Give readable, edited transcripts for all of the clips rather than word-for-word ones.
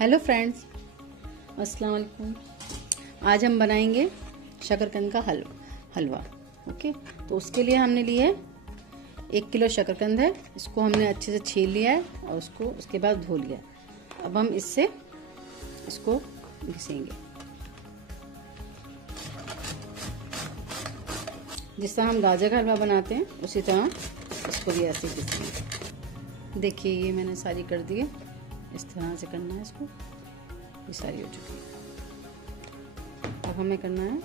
Hello friends, अस्सलाम वालेकुम। आज हम बनाएंगे शकरकंद का हलवा। ओके, तो उसके लिए हमने लिए 1 किलो शकरकंद है। इसको हमने अच्छे से छील लिया है और उसके बाद धो लिया। अब हम इसको घिसेंगे। जिस तरह हम गाजर का हलवा बनाते हैं उसी तरह इसको भी ऐसे घिसेंगे। देखिए, ये मैंने सारी कर दी है। इस तरह से करना है इसको। ये सारी हो चुकी है। अब हमें करना है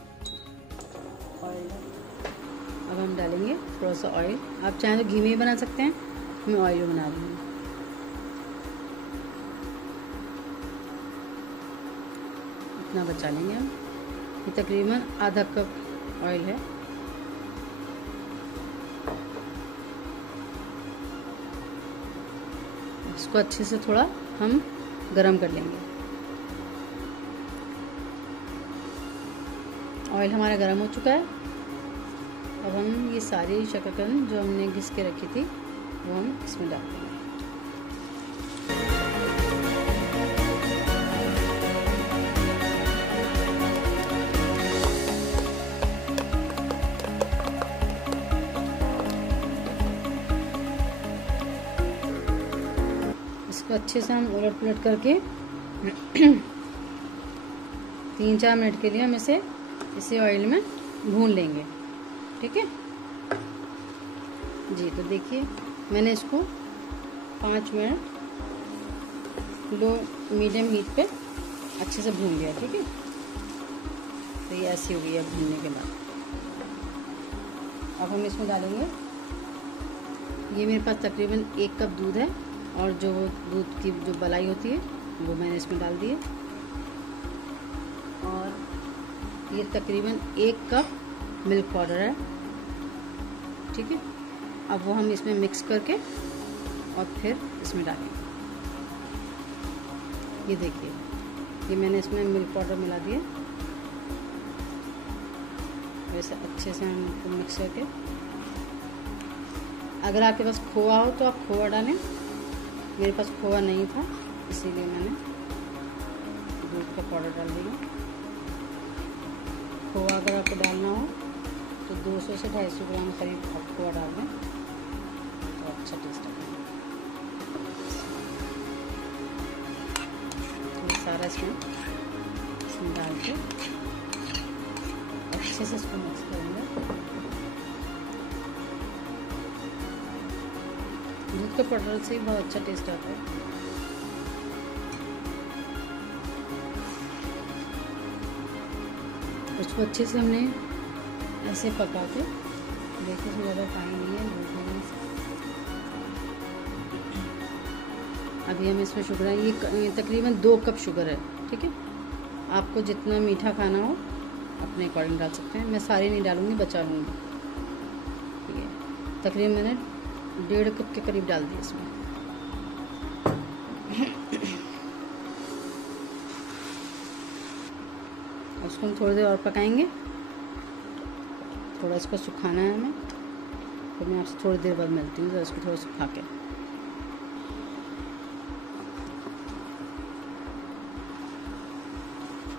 ऑयल। अब हम डालेंगे थोड़ा सा ऑयल। आप चाहें तो घी में ही बना सकते हैं, मैं ऑयल में बना रही हूँ। इतना बचा लेंगे हम। ये तकरीबन आधा कप ऑयल है। इसको अच्छे से थोड़ा हम गरम कर लेंगे। ऑयल हमारा गरम हो चुका है। अब हम ये सारी शकरकंद जो हमने घिस के रखी थी वो हम इसमें डाल देंगे। इसको अच्छे से हम उलट पुलट करके 3-4 मिनट के लिए हम इसे ऑयल में भून लेंगे। ठीक है जी। तो देखिए, मैंने इसको 5 मिनट लो मीडियम हीट पे अच्छे से भून लिया। ठीक है, तो ये ऐसी हो गई है भूनने के बाद। अब हम इसमें डालेंगे, ये मेरे पास तकरीबन 1 कप दूध है और जो दूध की जो मलाई होती है वो मैंने इसमें डाल दी है। और ये तकरीबन 1 कप मिल्क पाउडर है। ठीक है, अब वो हम इसमें मिक्स करके और फिर इसमें डालेंगे। ये देखिए, ये मैंने इसमें मिल्क पाउडर मिला दिया। वैसे अच्छे से हम इसको मिक्स करके, अगर आपके पास खोआ हो तो आप खोआ डालें। मेरे पास खोआ नहीं था, इसीलिए मैंने दूध का पाउडर डाल दिया। खोआ अगर आपको डालना हो तो 200 से 250 ग्राम करीब आप खोआ डाल दें तो अच्छा टेस्ट आता है। तो सारा इसमें डाल के अच्छे से इसको मिक्स करेंगे। दूध के पाउडर से बहुत अच्छा टेस्ट आता है। उसको अच्छे से हमने ऐसे पका के, देखिए इसमें ज़्यादा पानी नहीं है दूध में से। अभी हम इसमें शुगर है, ये तकरीबन 2 कप शुगर है। ठीक है, आपको जितना मीठा खाना हो अपने अकॉर्डिंग डाल सकते हैं। मैं सारी नहीं डालूंगी, बचा लूँगी। ठीक है, तकरीबन मैंने 1.5 कप के करीब डाल दिया इसमें। उसको हम थोड़ी देर और पकाएंगे। थोड़ा इसको सुखाना है हमें, तो मैं आपसे थोड़ी देर बाद मिलती हूँ। तो इसको थोड़ा सुखा के,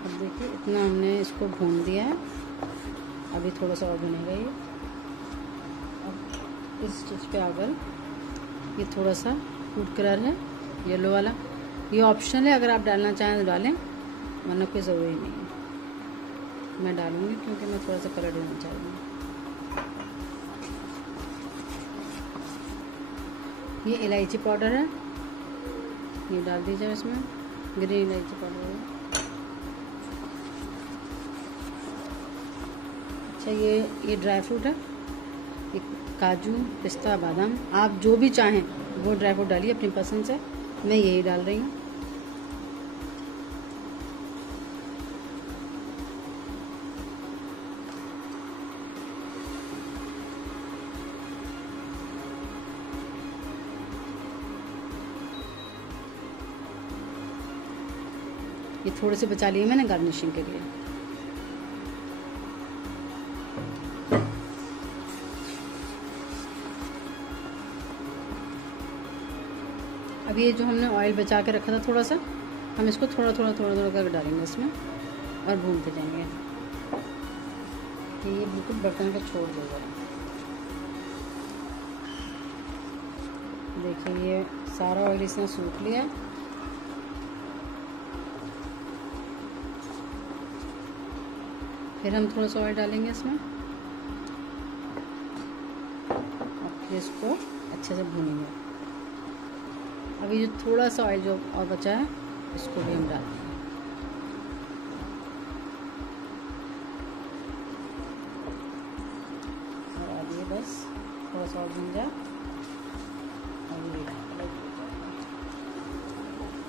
अब देखिए इतना हमने इसको भून दिया है। अभी थोड़ा सा और भुनेगा ये। अब इस स्टेज पे अगर ये थोड़ा सा फूड कलर है येलो वाला, ये ऑप्शनल है, अगर आप डालना चाहें तो डालें, वरना कोई ज़रूरी नहीं है। मैं डालूंगी क्योंकि मैं थोड़ा सा कलर देना चाहूँगी। ये इलायची पाउडर है, ये डाल दीजिए इसमें। ग्रीन इलायची पाउडर है। अच्छा, ये ड्राई फ्रूट है, ये काजू, पिस्ता, बादाम, आप जो भी चाहें वो ड्राई फ्रूट डालिए अपनी पसंद से। मैं यही डाल रही हूँ। ये थोड़े से बचा लिए मैंने गार्निशिंग के लिए। अब ये जो हमने ऑयल बचा के रखा था थोड़ा सा, हम इसको थोड़ा थोड़ा कर डालेंगे इसमें और भूनते जाएंगे कि ये बिल्कुल बर्तन का छोड़ देगा। देखिए ये सारा ऑयल इसने सूख लिया। फिर हम थोड़ा सा ऑयल डालेंगे इसमें और फिर इसको अच्छे से भूनेंगे। अभी जो थोड़ा सा ऑयल जो और बचा है इसको भी हम डाल देंगे। और अब ये बस थोड़ा सा और भून जाए।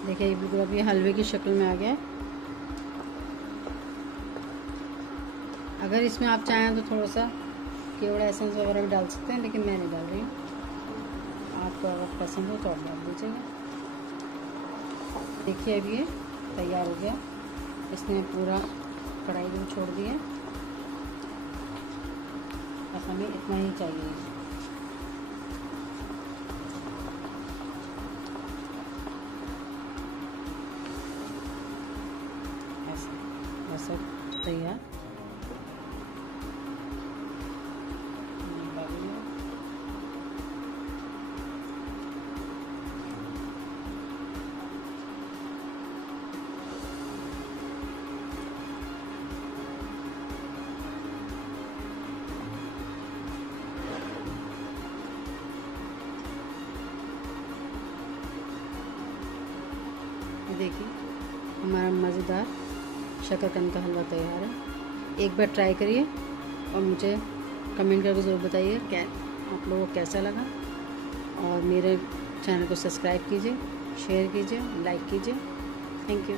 देखिए ये बिल्कुल अभी हलवे की शक्ल में आ गया है। अगर इसमें आप चाहें तो थोड़ा सा केवड़ा एसेंस वगैरह भी डाल सकते हैं, लेकिन मैं नहीं डाल रही हूँ। आपको अगर पसंद हो तो आप डाल दीजिएगा। देखिए अभी ये तैयार हो गया। इसने पूरा कढ़ाई में छोड़ दिया। बस हमें इतना ही चाहिए। ऐसे बस अब तैयार। देखिए हमारा मज़ेदार शकरकंद का हलवा तैयार है। एक बार ट्राई करिए और मुझे कमेंट करके ज़रूर बताइए क्या आप लोगों को कैसा लगा। और मेरे चैनल को सब्सक्राइब कीजिए, शेयर कीजिए, लाइक कीजिए। Thank you.